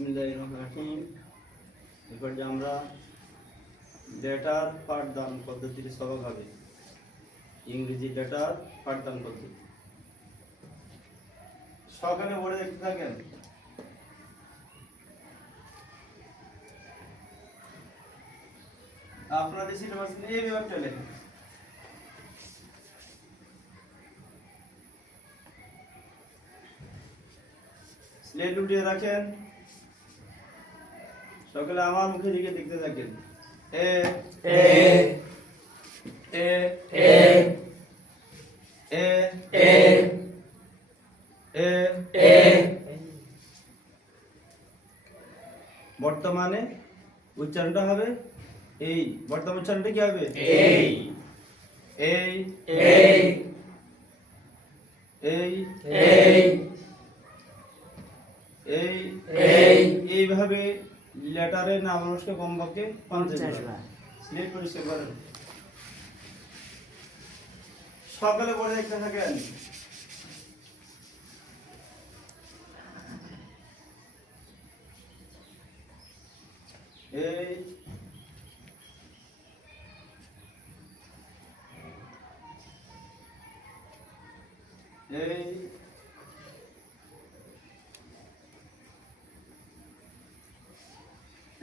বিসমিল্লাহিররহমানিররহিম। এরপর যে আমরা ডেটার পাঠদান পদ্ধতির সবক হবে, ইংরেজি ডেটার পাঠদান পদ্ধতি। সকালে পড়ে দেখতে থাকেন। আপনাদের সিলেবাস নিয়ে এই বিভাগটা লেখেন। স্লেট উঠিয়ে রাখেন। সকালে আমার মুখে দিকে দেখতে থাকেন। এ এ এ এ এ এ এ এ বর্তমানে উচ্চারণটা হবে এই। বর্তমান উচ্চারণটা কি হবে? এই এই এই এই এই এই এই এইভাবে লেটারের নাম অনুষ্কে কমপক্ষে 50 বার স্লেট পরিষ্কার করেন। সকালে পড়ে দেখতে থাকেন। এই এই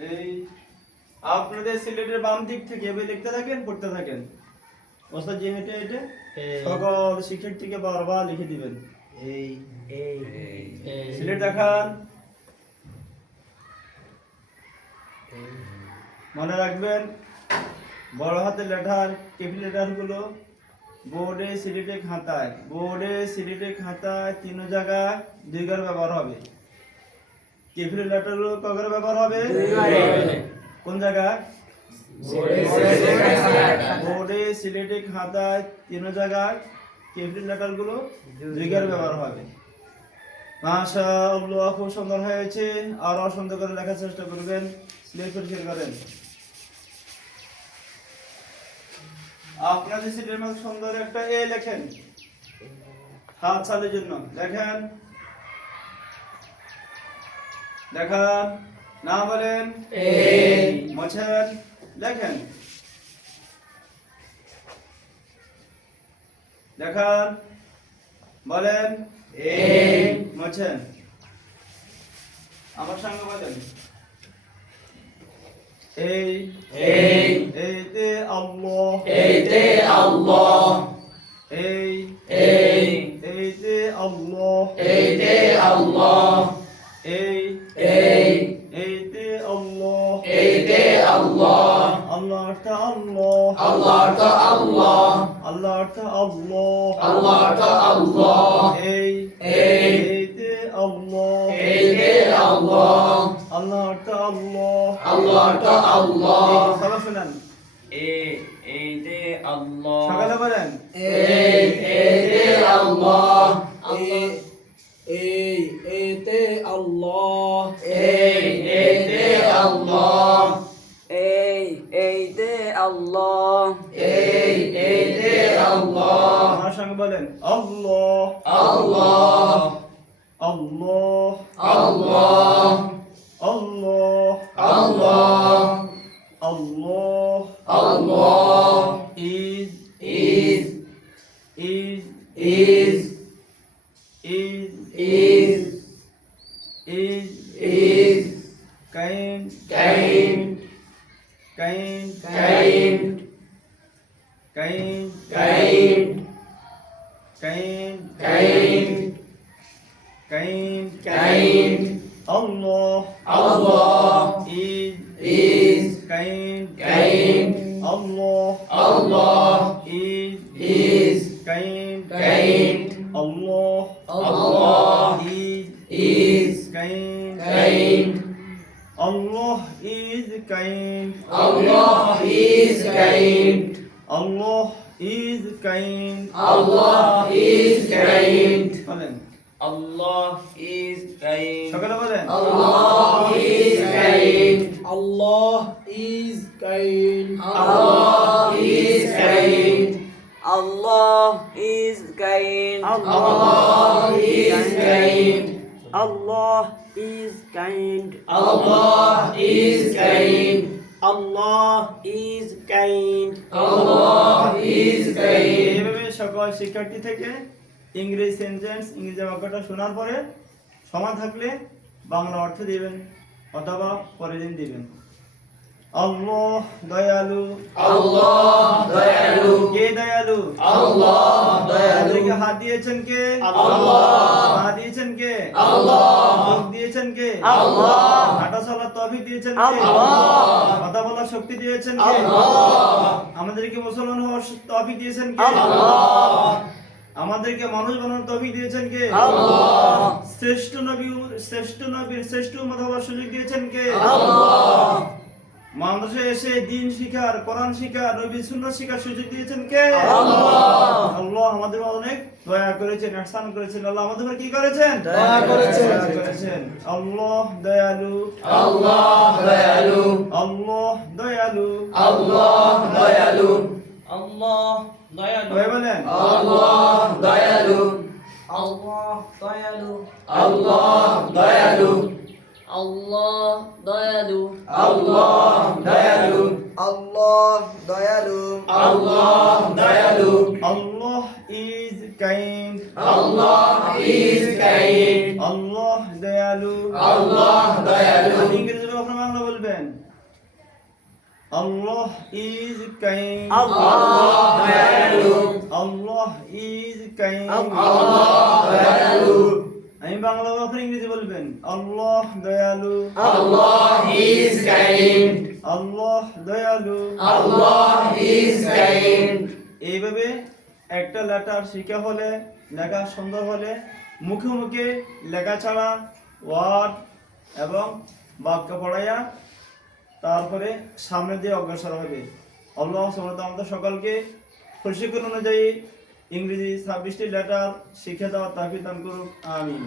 এই আপনাদের সিলেটের বাম দিক থেকে এভাবে লিখতে থাকেন, পড়তে থাকেন। ওস্তাদ যে হেঁটে হেঁটে সকল শিক্ষার্থীকে বারবার লিখে দিবেন। এই এই সিলেট দেখান। মনে রাখবেন, বড় হাতের লেটার ক্যাপিটাল লেটার গুলো বোর্ডে সিলেটে খাতায় 3 জায়গায় 2 ঘর ব্যবহার হবে। ক্যাপিটাল লেটার গুলো কয়বার ব্যবহার হবে? 2 বার। কোন জায়গায়? বোর্ডে সিলেটে খাতায় 3 জায়গায় ক্যাপিটাল লেটার গুলো 2 ঘর ব্যবহার হবে। মাশাআল্লাহ, খুব সুন্দর হয়েছে। আরো সুন্দর করে লেখার চেষ্টা করবেন। স্লেট পরিষ্কার করেন। আপনাদের সিলেটের মধ্যে সুন্দর একটা এ লেখেন, হাত চালের জন্য লেখেন। দেখান, না বলেন এই, মোছেন, লেখেন। দেখান, বলেন এই, মোছেন। আমার সঙ্গে বলেন এই এই এইতে আল্লাহ, এইতে আল্লাহ, এই এই এইতে আল্লাহ, এইতে আল্লাহ, এই এই এইতে আল্লাহ, এইতে আল্লাহ, আল্লাহ অর্থ আল্লাহ, আল্লাহ তো আল্লাহ, আল্লাহ অর্থ আল্লাহ, আল্লাহ তো আল্লাহ, এই এই এইতে আল্লাহ, এইতে আল্লাহ, আল্লাহ অর্থ আল্লাহ, আল্লাহ তো আল্লাহ, সবাই শুনেন। এইতে আল্লাহ, সকালে বলেন এইতে আল্লাহ, এতে আল্লাহ, এইতে আল্লাহ, এইতে আল্লাহ, এইতে আল্লাহ, আমার সঙ্গে বলেন আল্লাহ, আল্লাহ, আল্লাহ, আল্লাহ, আল্লাহ, আল্লাহ, আল্লাহ, আল্লাহ, ঈদ ঈদ, ঈদ ঈদ, ঈদ ঈদ, ঈদ ঈদ, কাইন কাইন, কাইন কাইন, কাইন কাইন, কাইন কাইন, কাইন কাইন, আল্লাহ, আল্লাহ, ঈদ ঈদ, কাইন কাইন, আল্লাহ, আল্লাহ, ঈদ ঈদ, কাইন কাইন, আল্লাহ, আল্লাহ, ঈদ ঈদ, কাইন কাইন, আল্লাহ, ঈদ কাইন Allah is kind, আল্লাহ, ঈদ কাইন Allah is kind, বলেন Allah is kind, সকালে বলেন Allah is kind, Allah is kind, Allah is kind, Allah is kind. Allah is kind, Allah is kind. Allah is kind. Allah is kind. Allah is kind. এইভাবে সকল শিক্ষার্থী থেকে ইংরেজি sentence ইংরেজি বাক্যটা শোনার পরে সময় থাকলে বাংলা অর্থ দিবেন অথবা পরের দিন দিবেন। আল্লাহ দয়ালু। Allah dayalu. কে দয়ালু? Allah dayalu. আমাদেরকে হাত দিয়েছেন কে? আল্লাহ। পা দিয়েছেন কে? আল্লাহ। চোখ দিয়েছেন কে? আল্লাহ। হাঁটা চলার তৌফিক দিয়েছেন কে? আল্লাহ। কথা বলার শক্তি দিয়েছেন কে? আল্লাহ। আমাদেরকে মুসলমান হওয়ার তৌফিক দিয়েছেন কে? আল্লাহ। আমাদেরকে মানুষ বানানোর তৌফিক দিয়েছেন কে? আল্লাহ। শ্রেষ্ঠ নবীর শ্রেষ্ঠ উম্মত হওয়ার সুযোগ দিয়েছেন কে? আল্লাহ। মাদ্রাসায় এসে দ্বীন শিখার, কোরআন শিখার, নবী সুন্নাহ শিখার সুযোগ দিয়েছেন কে? আল্লাহ। আল্লাহ আমাদের উপর অনেক দয়া করেছেন, ইহসান করেছেন। আল্লাহ আমাদের উপর কি করেছেন? দয়া করেছেন। দয়া করেছেন। আল্লাহ দয়ালু। Allah dayalu. আল্লাহ দয়ালু। Allah dayalu. Allah dayalu. সবাই বলেন Allah dayalu. Allah dayalu. Allah dayalu. Allah dayalu. Allah dayalu. Allah dayalu. Allah dayalu. Allah is kind. Allah is kind. Allah দয়ালু। Allah dayalu. ইংরেজি বলে আপনারা বাংলা বলবেন। Allah is kind. Allah dayalu. Allah is kind. Allah dayalu. আমি বাংলা বলবো, আপনি ইংরেজি বলবেন। আল্লাহ দয়ালু। Allah is kind. আল্লাহ দয়ালু। Allah is kind. এইভাবে একটা লেটার শিখা হলে, লেখা সুন্দর হলে মুখে মুখে লেখা ছাড়া ওয়ার্ড এবং বাক্য পড়াইয়া তারপরে সামনে দিয়ে অগ্রসর হবে। আল্লাহ সুবহানাহু ওয়া তাআলা আমাদের সকলকে প্রশিক্ষণ অনুযায়ী ইংরেজি 26টি লেটার শিখে দেওয়ার তৌফিক দান করুক। আমিন।